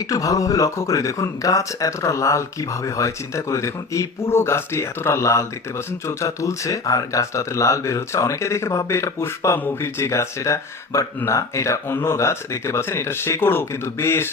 একটু ভালোভাবে লক্ষ্য করে দেখুন, গাছ এতটা লাল কীভাবে হয়, চিন্তা করে দেখুন, এই পুরো গাছটি এতটা লাল দেখতে পাচ্ছেন চোচা তুলছে, আর গাছটাতে লাল বের হচ্ছে। অনেকে দেখে ভাববে এটা পুষ্পা মুভির যে গাছ সেটা, বাট না, এটা অন্য গাছ দেখতে পাচ্ছেন, এটা শেকড়ও কিন্তু বেশ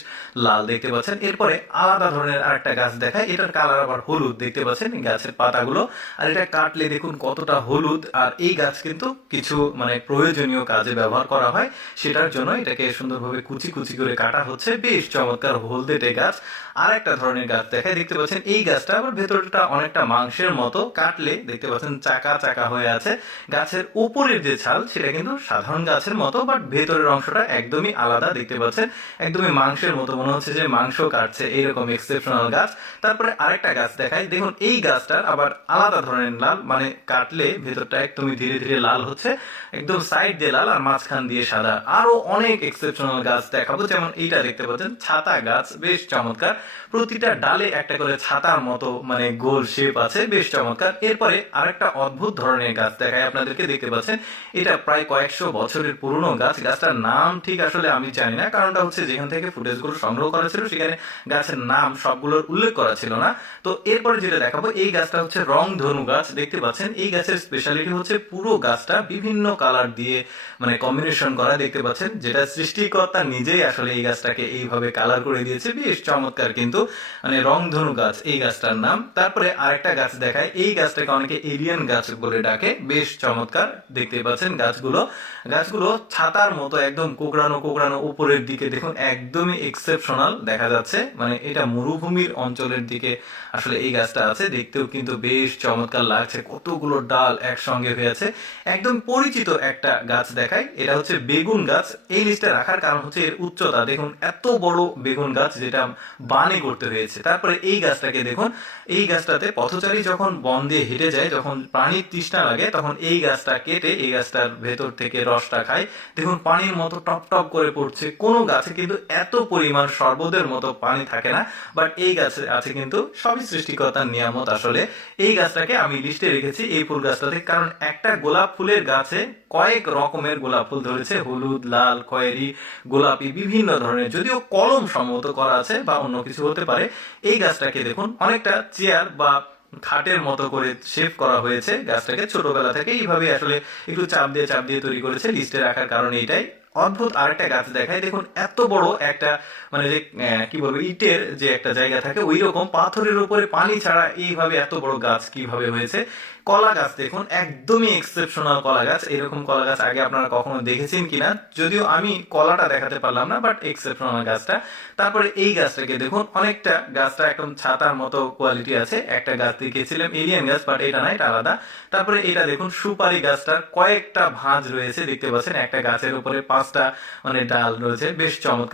লাল দেখতে পাচ্ছেন। এরপরে আলাদা ধরনের আরেকটা গাছ দেখায় এটার কালার আবার হলুদ দেখতে পাচ্ছেন গাছের পাতাগুলো। আর এটা কাটলে দেখুন কতটা হলুদ, আর এই গাছ কিন্তু কিছু মানে প্রয়োজনীয় কাজে ব্যবহার করা হয়, সেটার জন্য এটাকে সুন্দরভাবে কুচি কুচি করে কাটা হচ্ছে, বেশ চমৎকার হলদেটে গাছ। আর একটা ধরনের গাছ দেখায়, দেখতে পাচ্ছেন এই গাছটা আবার ভেতরটা অনেকটা মাংসের মতো কাটলে দেখতে পাচ্ছেন চাকা চাকা হয়ে আছে। গাছের উপরের যে ছাল, সেটা কিন্তু সাধারণ গাছের মতো বাট ভেতরের অংশটা একদমই আলাদা, দেখতে পাচ্ছেন। একদমই মাংসের মতো, মনে হচ্ছে যে মাংস কাটছে এইরকম এক্সেপশনাল গাছ। তারপরে আরেকটা গাছ দেখায়, দেখুন এই গাছটার আবার আলাদা ধরনের লাল মানে কাটলে ভেতরটা একদমই ধীরে ধীরে লাল হচ্ছে, একদম সাইড দিয়ে লাল আর মাঝখান দিয়ে সাদা। আরও অনেক এক্সেপশনাল গাছ দেখাবো, যেমন এইটা দেখতে পাচ্ছেন, ছাতা গাছ বেশ চমৎকার। প্রতিটা ডালে একটা করে ছাতার মতো মানে গোল শেপ আছে। বেশ চমৎকার। এরপরে আরেকটা অদ্ভুত ধরনের গাছ দেখায় আপনাদেরকে। দেখতে পাচ্ছেন, এটা প্রায় কয়েকশো বছরের পুরনো গাছ। গাছটার নাম ঠিক আসলে আমি জানি না। কারণটা হচ্ছে যেখান থেকে ফুটেজগুলো সংগ্রহ করা ছিল, সেখানে গাছের নাম সবগুলোর উল্লেখ করা ছিল না। তো এরপরে যেটা দেখাবো, এই গাছটা হচ্ছে রং ধনু গাছ। দেখতে পাচ্ছেন, এই গাছের স্পেশালিটি হচ্ছে পুরো গাছটা বিভিন্ন কালার দিয়ে মানে কম্বিনেশন করা। দেখতে পাচ্ছেন, যেটা সৃষ্টিকর্তা নিজেই আসলে এই গাছটাকে এইভাবে কালার করে দিয়েছে, বেশ চমৎকার। কিন্তু মানে রংধনু গাছ, এই গাছটার নাম। তারপরে আরেকটা গাছ দেখায়। এই গাছটাকে অনেকে এলিয়ান গাছ বলে ডাকে। বেশ চমৎকার, দেখতে পাচ্ছেন গাছগুলো। গাছগুলো ছাতার মতো একদম কোকড়ানো কোকড়ানো উপরের দিকে, দেখুন, একদমই এক্সেপশনাল দেখা যাচ্ছে। মানে এটা মরুভূমির অঞ্চলের দিকে আসলে এই গাছটা আছে। দেখতেও কিন্তু বেশ চমৎকার লাগছে। কতগুলো ডাল একসঙ্গে হয়েছে একদম পরিচিত একটা গাছ দেখায়। এটা হচ্ছে বেগুন গাছ। এই লিস্টে রাখার কারণ হচ্ছে এর উচ্চতা। দেখুন, এত বড় বেগুন গাছ যেটা বানে করতে হয়েছে। তারপরে এই গাছটাকে দেখুন, এই গাছটাতে পথচারী যখন বন দিয়ে হেঁটে যায়, যখন পানির তৃষ্ণা লাগে, তখন এই গাছটা কেটে এই গাছটার ভেতর থেকে রসটা খায়। দেখুন, পানির মতো টপ টপ করে পড়ছে। কোনো গাছে কিন্তু এত পরিমাণ শরবতের মতো পানি থাকে না বাট এই গাছে আছে কিন্তু সবই সৃষ্টিকর্তার নিয়ামত আসলে। এই গাছটাকে আমি লিস্টে রেখেছি এই ফুল গাছটাতে, কারণ একটা গোলাপ ফুলের গাছে কয়েক রকমের গোলাপ ফুল ধরেছে। হলুদ, লাল, খয়েরি, গোলাপি, বিভিন্ন ধরনের, যদিও কলম সম্মত করা আছে বা অন্য কিছু হতে পারে। এই গাছটাকে দেখুন, অনেকটা চেয়ার বা খাটের মতো করে শেপ করা হয়েছে। গাছটাকে ছোটবেলা থেকে এইভাবে আসলে একটু চাপ দিয়ে চাপ দিয়ে তৈরি করেছে। লিস্টে রাখার কারণে এটাই অদ্ভুত আরেকটা গাছ দেখায়। দেখুন, এত বড় একটা মানে যে কি বলব, ইটের যে একটা জায়গা থাকে ওই রকম পাথরের উপরে পানি ছাড়া এইভাবে এত বড় গাছ কীভাবে হয়েছে? কলা গাছ দেখুন, একদমই এক্সেপশনাল কলা গাছ। এরকম কলা গাছ আগে আপনারা কখনো দেখেছেন কিনা? যদিও আমি কলাটা দেখাতে পারলাম না বাট এক্সেপশনাল গাছটা। তারপরে এই গাছটাকে দেখুন, অনেকটা গাছটা একদম ছাতার মতো কোয়ালিটি আছে। একটা গাছ দেখেছিলাম এলিয়ান গাছ বাট এটা না, এটা আলাদা। তারপরে এটা দেখুন, সুপারি গাছটার কয়েকটা ভাঁজ রয়েছে, দেখতে পাচ্ছেন, একটা গাছের উপরে পাঁচটা মানে ডাল রয়েছে। বেশ চমৎকার।